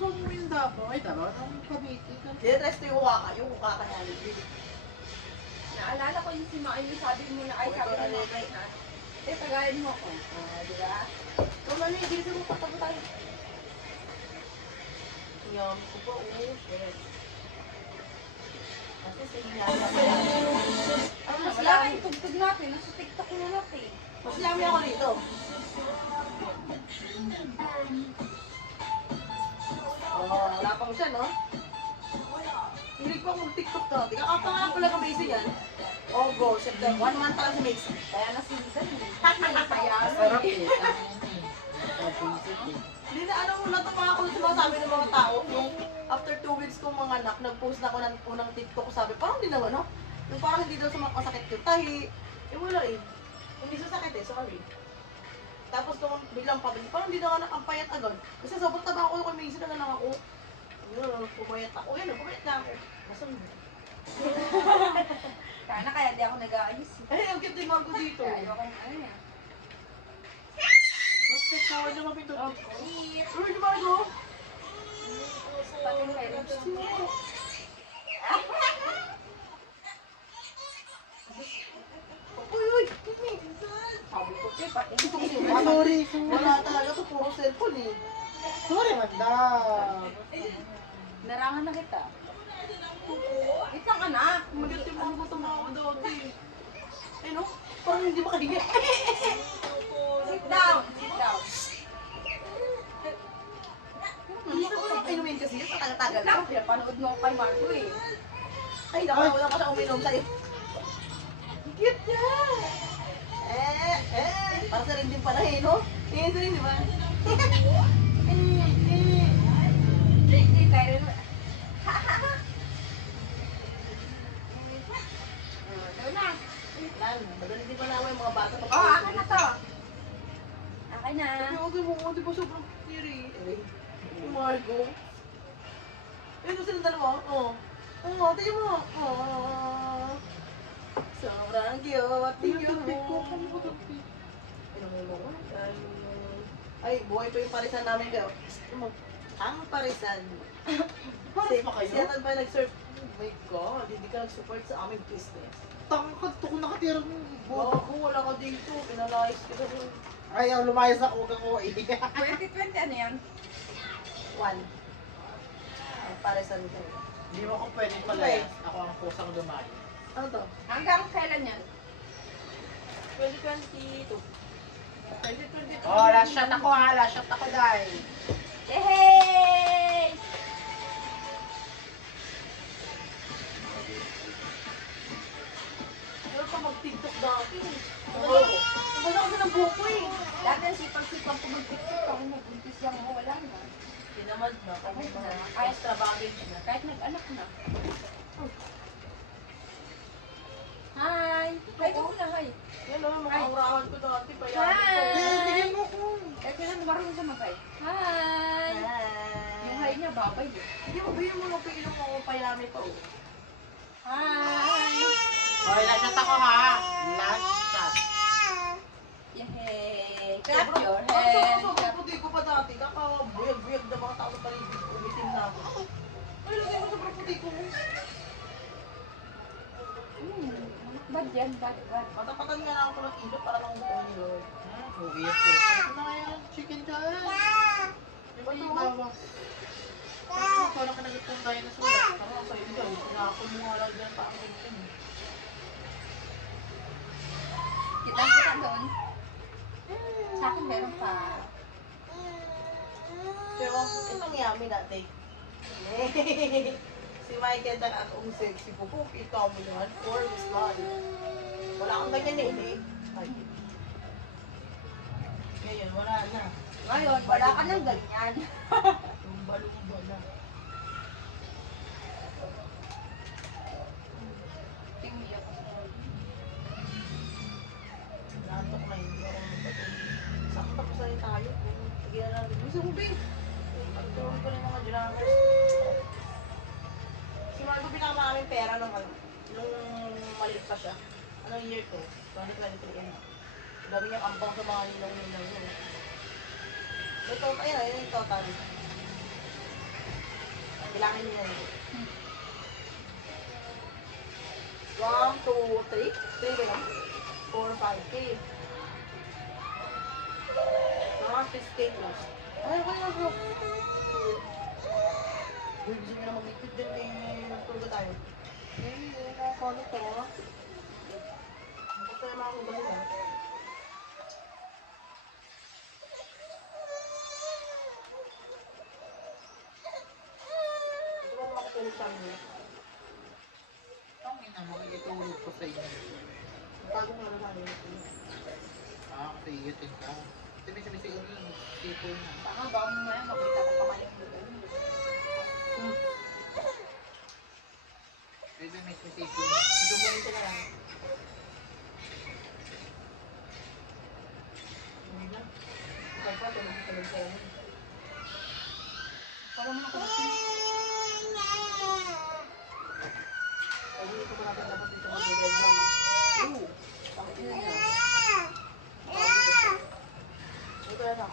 Gusto mo yung Davao. Ay, Davao. Ang Cavite ka. Dinetres ko yung ukaka niya. Naalala ko yung si Maki, yung sabi mo na, ay sabi mo na, eh, tagayin mo ko. Di ba? Kung ano yung dito mo patago tayo. Yummy ko po. Oh, shit. Kasi sige nga. Mas laki yung tugtog natin, nasa TikTok na natin. Mas yummy ako dito. Oh, wala pang siya, no? Hindi ko akong TikTok dati. Kakapanga pala kang basic yan. August, September. 1 month lang si Mix. Kaya na season eh. Sarap eh. Hindi na ano muna ito mga kulit sa sabi ng mga tao. Yung after 2 weeks kong mga anak, nag-post na ako ng unang TikTok ko. Sabi, parang hindi naman, no? Yung parang hindi daw sumakasakit yung tahi. Eh wala eh. Hindi sasakit eh, sorry. Tapos kung biglang pabili, parang hindi na nga nakampayat agad. Kasi sobrang taba ako kay Mason na lang ako. Yun, pumayat ako. Yan, pumayat na ako. Masang. Kaya di ako nag-aayos. Ay, ang cute yung mango dito. Kaya ayoko yung ano yan. Prospect na wala naman pinto. Okay. Uy, di mango? Pati meron siya. Uy, uy, Mimi. Sabi ko, pati Sorry. Wala talaga to, puro cellphone eh. Sorry, Manda. narangan na kita. Wait lang anak. Maganda yung mango tumawa dati. Eh no, parang hindi makahinga. Sit down. Sit down. Gusto ko lang inumin kasi yun, tagal-tagal Lang, lang. pinapanood mo ako kay Marco eh. Ay, nakawala ko siya uminom sa'yo. Cute niya! Para sa rin din pala eh, no? Tingin sa rin, di ba? Hindi, tayo rin. Ito na. Lan, madali din pala yung mga bata. Oh, akin na to. Akin na. Okay mo, di ba sobrang kiri? Yung Margo. Ito silang dalawa, oh. Oo, tingin mo. Oh. Sobrang cute. Tingin mo. Ay, buhay pa yung parisan namin kayo. Ang parisan. Paris pa kayo? Siya ba nag-serve? Oh my God, hindi ka nag-support sa aming business. Tangkad to kung nakatira mo. Bago, wala ka dito. Pinalayas ka na. Ayaw, lumayas ako. Huwag ako eh. 2020 ano yan? One. Ang parisan ko. Hindi mo ako pwedeng palayas. Ako ang kusang lumayas. Ano to? Hanggang kailan yan? 2022. 2022. Oh, last shot ako ha. Last shot ako dahil. Yay! Pero pa mag-tiktok dati. Wala kasi ng buko eh. Dati ang sipag-sipag ko mag-tiktok ako nag-umpis lang ako, wala na. Tinamad na. Kami Tamad na. na. Extra baggage na. Kahit nag-anak na. Hi! Hi ko na, hi. Yan o, mga aurawan ko dati. Hi! Tingin mo ko. Eh, kailan marunong sa mag-hi? Hi! Yung hi niya, babay eh. Hindi mo, bigyan mo ng pilong ako payami pa oh. Hi! Okay, last shot ako ha. Last shot. Yay! Clap Sobrang- your Sobrang hands! sobrang puti ko pa dati. Kakabuyag-buyag na mga tao sa paligid ko. Umitim na ako. Ay, lagay mo sobrang puti ko. Bad yan, bad. Matapatan nga na ako ng kilo para lang buong yun. Uwi ako. Ano na kaya chicken dyan? Di ba ito? Bawa. Ikaw lang ka nagitong tayo na sulat. Parang sa iyo dyan. Pinakapon mo nga lang dyan pa ang chicken. Kita doon. Sa akin meron pa. Pero itong yummy natin. Si Michael na akong sexy po po. Ikaw mo naman. For Miss Lali. Wala kang ganyan eh. Ay. Ngayon, wala na. Ngayon, wala ka ng ganyan. Lumba-lumba na. Tingnan ako. Nantok na yun. Parang magpatuloy. Sakto tapos na rin tayo. Sige na natin. Gusto mo, babe? Pagtuloy ko ng mga drummers. Si Marco pinaka namin pera nung maliit pa siya. Anong year to? 2023 na. Dami niyang ampang sa mga ninong-ninong yun. Ito, ayun, ayun yung total. Bilangin niyo yan. 1, 2, 3. 3 ba lang? 4, 5, 8. Mga 6K plus. Ay, okay na bro. Uy, gusto nyo na mag-liquid din eh. Tulgo tayo. Eh, nakakano to ha. Basta yung mga kuba sila. Gusto ko makatulog sa amin. Ang ina mo, itulog ko sa inyo. Bago nga naman yun. Kasi iyatin ka. Sabi-sabi yung tipo na. Baka baka mamaya makita ko kamay yung lugar. Pwede may tipo. Dubuhin ka na lang. Hindi na. Ikaw pa, tulog sa amin. Para mo nakabati. Pwede ko pa natin dapat dito mag-dead lang. Oo. Tangin na yan. Ito na lang.